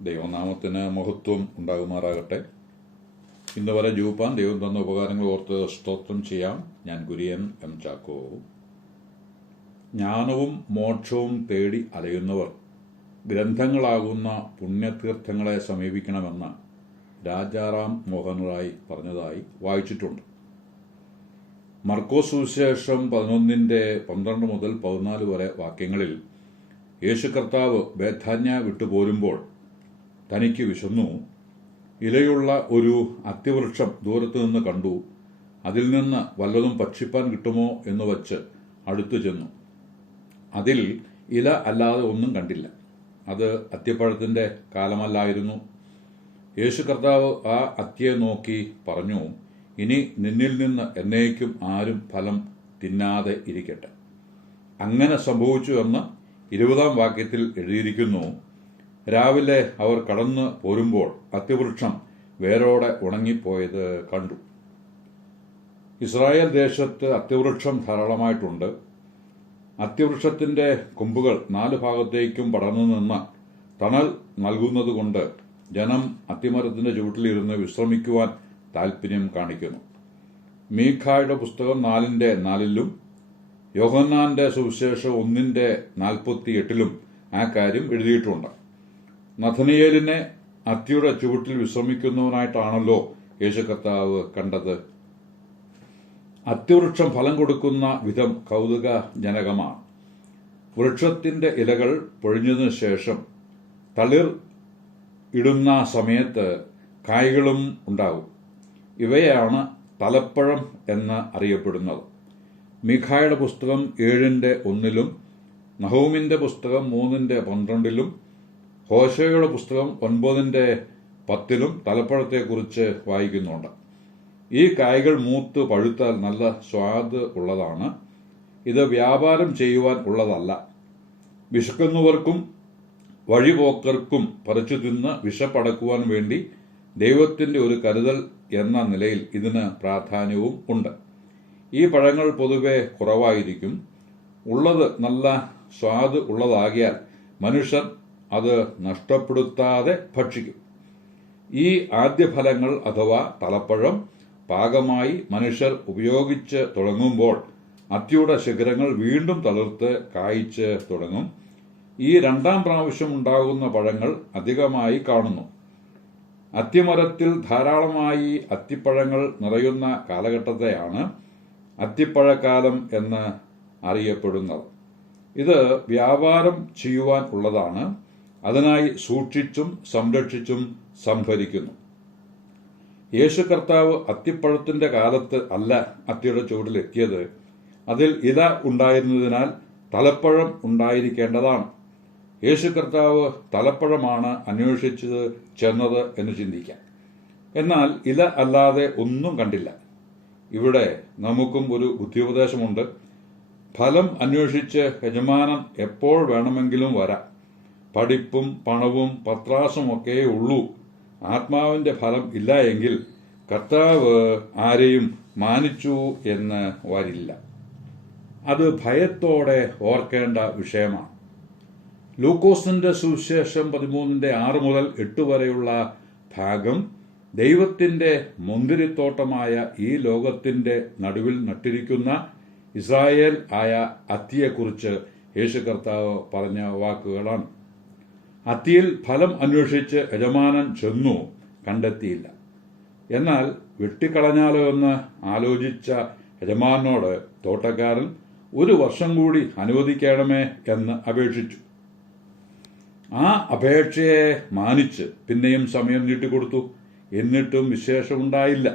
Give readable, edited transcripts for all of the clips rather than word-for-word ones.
ദൈവനാമത്തിന് മഹത്വം ഉണ്ടാകുമാറാകട്ടെ. ഇന്ന് വരെ ജൂപ്പാൻ ദൈവം തന്ന ഉപകാരങ്ങൾ ഓർത്ത് സ്തോത്രം ചെയ്യാം. ഞാൻ കുര്യൻ എം ചാക്കോ. ജ്ഞാനവും മോക്ഷവും തേടി അലയുന്നവർ ഗ്രന്ഥങ്ങളാകുന്ന പുണ്യതീർത്ഥങ്ങളെ സമീപിക്കണമെന്ന് രാജാറാം മോഹൻ റായ് പറഞ്ഞതായി വായിച്ചിട്ടുണ്ട്. മർക്കോസ് സുവിശേഷം 11:12 മുതൽ 14 വരെ വാക്യങ്ങളിൽ യേശു കർത്താവ് ബേഥാന്യ വിട്ടുപോരുമ്പോൾ തനിക്ക് വിശന്നു. ഇലയുള്ള ഒരു അത്തിവൃക്ഷം ദൂരത്തു നിന്ന് കണ്ടു. അതിൽ നിന്ന് വല്ലതും ഭക്ഷിപ്പാൻ കിട്ടുമോ എന്ന് വച്ച് അടുത്തു ചെന്നു. അതിൽ ഇല അല്ലാതെ ഒന്നും കണ്ടില്ല. അത് അത്തിപ്പഴത്തിന്റെ കാലമല്ലായിരുന്നു. യേശു കർത്താവ് ആ അത്തിയെ നോക്കി പറഞ്ഞു, ഇനി നിന്നിൽ നിന്ന് എന്നേക്കും ആരും ഫലം തിന്നാതെ ഇരിക്കട്ടെ. അങ്ങനെ സംഭവിച്ചു എന്ന് 20-ാം വാക്യത്തിൽ എഴുതിയിരിക്കുന്നു. രാവിലെ അവർ കടന്നു പോരുമ്പോൾ അത്തിവൃക്ഷം വേരോടെ ഉണങ്ങിപ്പോയത് കണ്ടു. ഇസ്രായേൽ ദേശത്ത് അത്തിവൃക്ഷം ധാരാളമായിട്ടുണ്ട്. അത്തിവൃക്ഷത്തിന്റെ കൊമ്പുകൾ 4 ഭാഗത്തേക്കും പടർന്നു നിന്ന് തണൽ നൽകുന്നതുകൊണ്ട് ജനം അത്തിമരത്തിന്റെ ചുവട്ടിലിരുന്ന് വിശ്രമിക്കുവാൻ താൽപ്പര്യം കാണിക്കുന്നു. മീഖായുടെ പുസ്തകം 4:4 യോഹന്നാന്റെ സുവിശേഷം 1:48 ആ കാര്യം എഴുതിയിട്ടുണ്ട്. നഥനിയേലിനെ അത്തിയുടെ ചുവട്ടിൽ വിശ്രമിക്കുന്നവനായിട്ടാണല്ലോ യേശു കർത്താവ് കണ്ടത്. അത്തിവൃക്ഷം ഫലം കൊടുക്കുന്ന വിധം കൗതുകജനകമാണ്. വൃക്ഷത്തിന്റെ ഇലകൾ പൊഴിഞ്ഞതിനു ശേഷം തളിർ ഇടുന്ന സമയത്ത് കായ്കളും ഉണ്ടാകും. ഇവയാണ് തലപ്പഴം എന്ന് അറിയപ്പെടുന്നത്. മീഖായുടെ പുസ്തകം 7:1 നഹൂമിന്റെ പുസ്തകം 3:12 ഹോശേയുടെ പുസ്തകം 9:10 തലപ്പഴത്തെക്കുറിച്ച് വായിക്കുന്നുണ്ട്. ഈ കായ്കൾ മൂത്ത് പഴുത്താൽ നല്ല സ്വാദ് ഉള്ളതാണ്. ഇത് വ്യാപാരം ചെയ്യുവാൻ ഉള്ളതല്ല. വിശക്കുന്നവർക്കും വഴിപോക്കർക്കും പറിച്ചു തിന്ന് വിശപ്പടക്കുവാൻ വേണ്ടി ദൈവത്തിന്റെ ഒരു കരുതൽ എന്ന നിലയിൽ ഇതിന് പ്രാധാന്യവും ഉണ്ട്. ഈ പഴങ്ങൾ പൊതുവെ കുറവായിരിക്കും. ഉള്ളത് നല്ല സ്വാദ് ഉള്ളതാകിയാൽ മനുഷ്യർ അത് നഷ്ടപ്പെടുത്താതെ ഭക്ഷിക്കും. ഈ ആദ്യഫലങ്ങൾ അഥവാ തലപ്പഴം പാകമായി മനുഷ്യർ ഉപയോഗിച്ച് തുടങ്ങുമ്പോൾ അത്തിയുടെ ശിഖരങ്ങൾ വീണ്ടും തളിർത്ത് കായ്ച്ച് തുടങ്ങും. ഈ 2ാം പ്രാവശ്യം ഉണ്ടാകുന്ന പഴങ്ങൾ അധികമായി കാണുന്നു. അത്തിമരത്തിൽ ധാരാളമായി അത്തിപ്പഴങ്ങൾ നിറയുന്ന കാലഘട്ടത്തെയാണ് അത്തിപ്പഴക്കാലം എന്ന് അറിയപ്പെടുന്നത്. ഇത് വ്യാപാരം ചെയ്യുവാൻ ഉള്ളതാണ്. അതിനായി സൂക്ഷിച്ചും സംരക്ഷിച്ചും സംഭരിക്കുന്നു. യേശു കർത്താവ് അത്തിപ്പഴത്തിന്റെ കാലത്ത് അല്ല അത്തിയുടെ ചുവട്ടിലെത്തിയത്. അതിൽ ഇല ഉണ്ടായിരുന്നതിനാൽ തലപ്പഴം ഉണ്ടായിരിക്കേണ്ടതാണ്. യേശു കർത്താവ് തലപ്പഴമാണ് അന്വേഷിച്ചത് ചെന്നത് എന്ന് ചിന്തിക്കാം. എന്നാൽ ഇല അല്ലാതെ ഒന്നും കണ്ടില്ല. ഇവിടെ നമുക്കും ഒരു ബുദ്ധിയുപദേശമുണ്ട്. ഫലം അന്വേഷിച്ച് യജമാനൻ എപ്പോൾ വേണമെങ്കിലും വരാം. പഠിപ്പും പണവും പത്രാസുമൊക്കെ ഉള്ളൂ. ആത്മാവിന്റെ ഫലം ഇല്ല എങ്കിൽ കർത്താവ് ആരെയും മാനിച്ചു എന്ന് വരില്ല. അത് ഭയത്തോടെ ഓർക്കേണ്ട വിഷയമാണ്. ലൂക്കോസിന്റെ സുവിശേഷം 13:6 മുതൽ 8 വരെയുള്ള ഭാഗം ദൈവത്തിന്റെ മുന്തിരിത്തോട്ടമായ ഈ ലോകത്തിന്റെ നടുവിൽ നട്ടിരിക്കുന്ന ഇസ്രായേൽ ആയ അത്തിയെക്കുറിച്ച് യേശു കർത്താവ് പറഞ്ഞ വാക്കുകളാണ്. അത്തിയിൽ ഫലം അന്വേഷിച്ച് യജമാനൻ ചെന്നു, കണ്ടെത്തിയില്ല. എന്നാൽ വെട്ടിക്കളഞ്ഞാലോ എന്ന് ആലോചിച്ച യജമാനോട് തോട്ടക്കാരൻ 1 വർഷം കൂടി അനുവദിക്കണമേ എന്ന് അപേക്ഷിച്ചു. ആ അപേക്ഷയെ മാനിച്ച് പിന്നെയും സമയം നീട്ടിക്കൊടുത്തു. എന്നിട്ടും വിശേഷമുണ്ടായില്ല.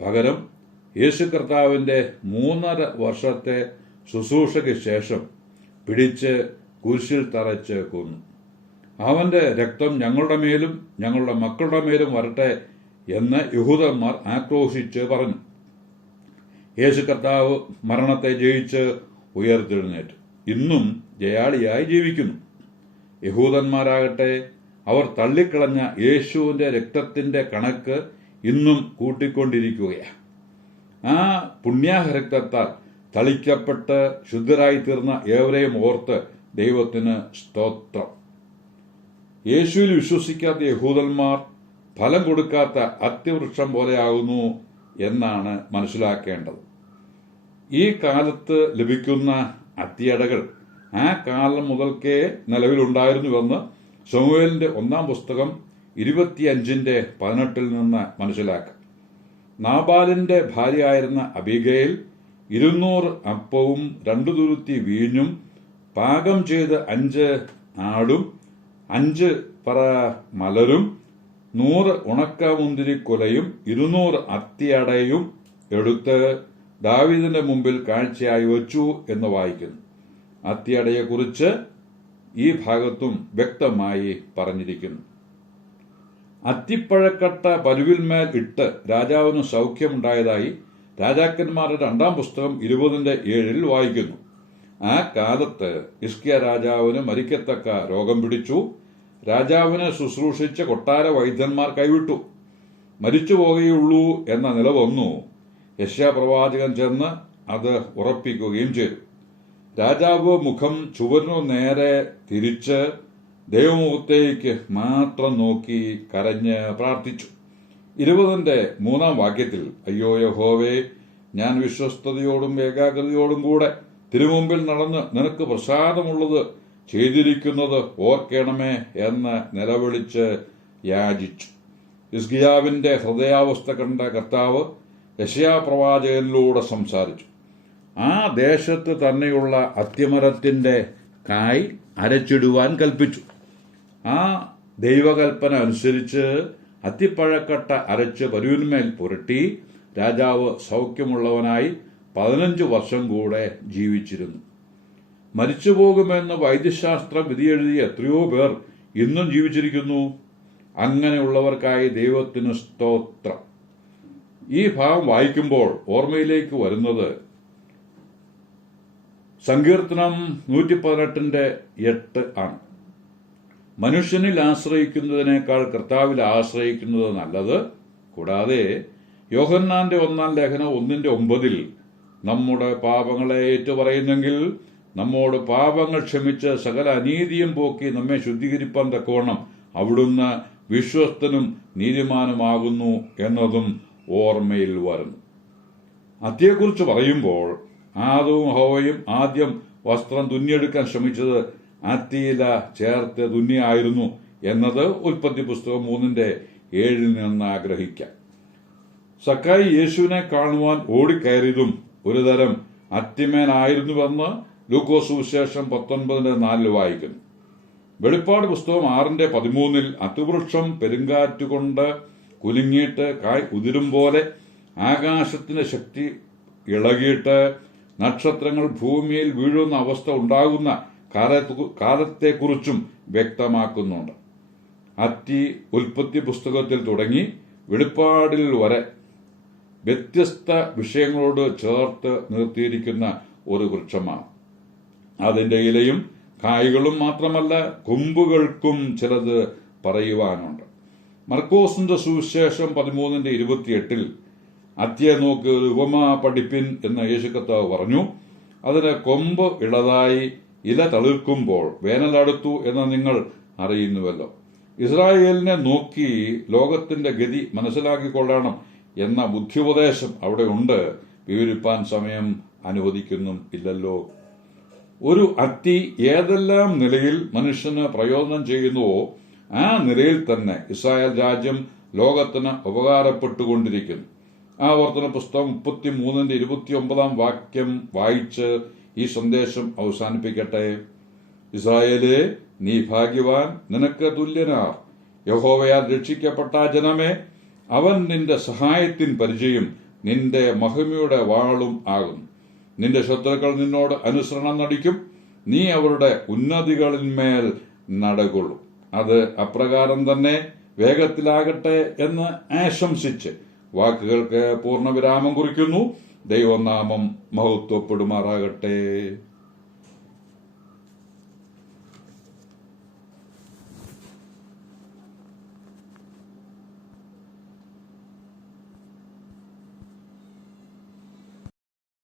പകരം യേശു കർത്താവിന്റെ 3.5 വർഷത്തെ ശുശ്രൂഷയ്ക്ക് ശേഷം പിടിച്ച് കുരിശിൽ തറച്ച് കൊന്നു. അവന്റെ രക്തം ഞങ്ങളുടെ മേലും ഞങ്ങളുടെ മക്കളുടെ മേലും വരട്ടെ എന്ന് യഹൂദന്മാർ ആക്രോശിച്ച് പറഞ്ഞു. യേശു കർത്താവ് മരണത്തെ ജയിച്ച് ഉയർത്തെഴുന്നേറ്റു. ഇന്നും ജയാളിയായി ജീവിക്കുന്നു. യഹൂദന്മാരാകട്ടെ അവർ തള്ളിക്കളഞ്ഞ യേശുവിന്റെ രക്തത്തിന്റെ കണക്ക് ഇന്നും കൂട്ടിക്കൊണ്ടിരിക്കുകയാണ്. ആ പുണ്യാഹരക്തത്താൽ തളിക്കപ്പെട്ട് ശുദ്ധരായി തീർന്ന ഏവരെയും ഓർത്ത് ദൈവത്തിന് സ്തോത്രം. യേശുവിൽ വിശ്വസിക്കാത്ത യഹൂദന്മാർ ഫലം കൊടുക്കാത്ത അത്തിവൃക്ഷം പോലെയാകുന്നു എന്നാണ് മനസ്സിലാക്കേണ്ടത്. ഈ കാലത്ത് ലഭിക്കുന്ന അത്തിയടകൾ ആ കാലം മുതൽക്കേ നിലവിലുണ്ടായിരുന്നുവെന്ന് ശമൂവേലിന്റെ 1-ാം പുസ്തകം 25:18 നിന്ന് മനസ്സിലാക്കാം. നാബാലിന്റെ ഭാര്യയായിരുന്ന അബീഗയിൽ 200 അപ്പവും 2 തുരുത്തി വീഞ്ഞും പാകം ചെയ്ത് 5 ആടും 5 പറ മലരും 100 ഉണക്കമുന്തിരിക്കുലയും 200 അത്തിയടയും എടുത്ത് ദാവീദിന്റെ മുമ്പിൽ കാഴ്ചയായി വച്ചു എന്ന് വായിക്കുന്നു. അത്തിയടയെക്കുറിച്ച് ഈ ഭാഗത്തും വ്യക്തമായി പറഞ്ഞിരിക്കുന്നു. അത്തിപ്പഴക്കട്ട പരുവിന്മേൽ ഇട്ട് രാജാവിന് സൗഖ്യമുണ്ടായതായി രാജാക്കന്മാരുടെ 2-ാം പുസ്തകം 20:7 വായിക്കുന്നു. ആ കാലത്ത് ഹിസ്കിയ രാജാവിന് മരിക്കത്തക്ക രോഗം പിടിച്ചു. രാജാവിനെ ശുശ്രൂഷിച്ച കൊട്ടാര വൈദ്യന്മാർ കൈവിട്ടു. മരിച്ചു പോകുകയുള്ളൂ എന്ന നില വന്നു. യെശയ്യാ പ്രവാചകൻ ചെന്ന് അത് ഉറപ്പിക്കുകയും ചെയ്തു. രാജാവ് മുഖം ചുവരിനു നേരെ തിരിച്ച് ദൈവമുഖത്തേക്ക് മാത്രം നോക്കി കരഞ്ഞ് പ്രാർത്ഥിച്ചു. 20:3 വാക്യത്തിൽ, അയ്യോ യഹോവേ, ഞാൻ വിശ്വസ്തയോടും ഏകാഗ്രതയോടും കൂടെ തിരുമുമ്പിൽ നടന്ന് നിനക്ക് പ്രസാദമുള്ളത് ചെയ്തിരിക്കുന്നത് ഓർക്കണമേ എന്ന് നിലവിളിച്ച് യാചിച്ചു. ഹിസ്കിയാവിന്റെ ഹൃദയാവസ്ഥ കണ്ട കർത്താവ് യെശയ്യാ പ്രവാചകനിലൂടെ സംസാരിച്ചു. ആ ദേശത്ത് തന്നെയുള്ള അത്തിമരത്തിന്റെ കായ് അരച്ചിടുവാൻ കൽപ്പിച്ചു. ആ ദൈവകൽപ്പന അനുസരിച്ച് അത്തിപ്പഴക്കട്ട അരച്ച് പരുവിന്മേൽ പുരട്ടി രാജാവ് സൗഖ്യമുള്ളവനായി 15 വർഷം കൂടെ ജീവിച്ചിരുന്നു. മരിച്ചുപോകുമെന്ന് വൈദ്യശാസ്ത്ര വിധിയെഴുതിയ എത്രയോ പേർ ഇന്നും ജീവിച്ചിരിക്കുന്നു. അങ്ങനെയുള്ളവർക്കായി ദൈവത്തിന് സ്തോത്രം. ഈ ഭാഗം വായിക്കുമ്പോൾ ഓർമ്മയിലേക്ക് വരുന്നത് സങ്കീർത്തനം 118:8 ആണ്. മനുഷ്യനിൽ ആശ്രയിക്കുന്നതിനേക്കാൾ കർത്താവിൽ ആശ്രയിക്കുന്നത് നല്ലത്. കൂടാതെ യോഹന്നാന്റെ 1-ാം ലേഖനം 1:9 നമ്മുടെ പാപങ്ങളെ ഏറ്റുപറയുന്നെങ്കിൽ നമ്മോട് പാപങ്ങൾ ക്ഷമിച്ച് സകല അനീതിയും പോക്കി നമ്മെ ശുദ്ധീകരിപ്പാൻ തക്കവണ്ണം അവിടുന്ന് വിശ്വസ്തനും നീതിമാനുമാകുന്നു എന്നതും ഓർമ്മയിൽ വരുന്നു. അത്തിയെക്കുറിച്ച് പറയുമ്പോൾ ആദവും ഹവ്വയും ആദ്യം വസ്ത്രം തുന്നിയെടുക്കാൻ ശ്രമിച്ചത് അത്തിയില ചേർത്ത് തുന്നിയായിരുന്നു എന്നത് ഉൽപ്പത്തി പുസ്തകം 3:7 നിന്ന് ആഗ്രഹിക്കാം. സക്കായി യേശുവിനെ കാണുവാൻ ഓടിക്കയറിയതും ഒരുതരം അത്തിമേനായിരുന്നുവെന്ന് ലൂക്കോസ് സുവിശേഷം 19:4 വായിക്കുന്നു. വെളിപ്പാട് പുസ്തകം 6:13 അത്തിവൃക്ഷം പെരുങ്കാറ്റുകൊണ്ട് കുലുങ്ങിയിട്ട് കായ് ഉതിരും പോലെ ആകാശത്തിന്റെ ശക്തി ഇളകിയിട്ട് നക്ഷത്രങ്ങൾ ഭൂമിയിൽ വീഴുന്ന അവസ്ഥ ഉണ്ടാകുന്ന കാലത്തെക്കുറിച്ചും വ്യക്തമാക്കുന്നുണ്ട്. അത്തി ഉൽപ്പത്തി പുസ്തകത്തിൽ തുടങ്ങി വെളിപ്പാടിൽ വരെ വ്യത്യസ്ത വിഷയങ്ങളോട് ചേർത്ത് നിർത്തിയിരിക്കുന്ന ഒരു വൃക്ഷമാണ്. അതിന്റെ ഇലയും കായ്കളും മാത്രമല്ല, കൊമ്പുകൾക്കും ചിലത് പറയുവാനുണ്ട്. മർക്കോസിന്റെ സുവിശേഷം 13:28 അത്തിയെ നോക്കി ഒരു ഉപമ പഠിപ്പിൻ എന്ന് യേശു കർത്താവ് പറഞ്ഞു. അതിന് കൊമ്പ് ഇളതായി ഇല തളിർക്കുമ്പോൾ വേനലടുത്തു എന്ന് നിങ്ങൾ അറിയുന്നുവല്ലോ. ഇസ്രായേലിനെ നോക്കി ലോകത്തിന്റെ ഗതി മനസ്സിലാക്കിക്കൊള്ളണം എന്ന ബുദ്ധിയുപദേശം അവിടെ ഉണ്ട്. വിവരിപ്പാൻ സമയം അനുവദിക്കുന്നും ഇല്ലല്ലോ. ഒരു അത്തി ഏതെല്ലാം നിലയിൽ മനുഷ്യന് പ്രയോജനം ചെയ്യുന്നുവോ ആ നിലയിൽ തന്നെ ഇസ്രായേൽ രാജ്യം ലോകത്തിന് ഉപകാരപ്പെട്ടുകൊണ്ടിരിക്കുന്നു. ആവർത്തന പുസ്തകം 33:29 വാക്യം വായിച്ച് ഈ സന്ദേശം അവസാനിപ്പിക്കട്ടെ. ഇസ്രായേലേ, നീ ഭാഗ്യവാൻ, നിനക്ക് തുല്യനാർ. യഹോവയാൽ രക്ഷിക്കപ്പെട്ട ജനമേ, അവൻ നിന്റെ സഹായത്തിൻ പരിചയം നിന്റെ മഹിമയുടെ വാളും ആകുന്നു. നിന്റെ ശത്രുക്കൾ നിന്നോട് അനുസരണം നടിക്കും, നീ അവരുടെ ഉന്നതികളിന്മേൽ നടകൊള്ളും. അത് അപ്രകാരം തന്നെ വേഗത്തിലാകട്ടെ എന്ന് ആശംസിച്ച് വാക്കുകൾക്ക് പൂർണ്ണവിരാമം കുറിക്കുന്നു. ദൈവനാമം മഹത്വപ്പെടുമാറാകട്ടെ.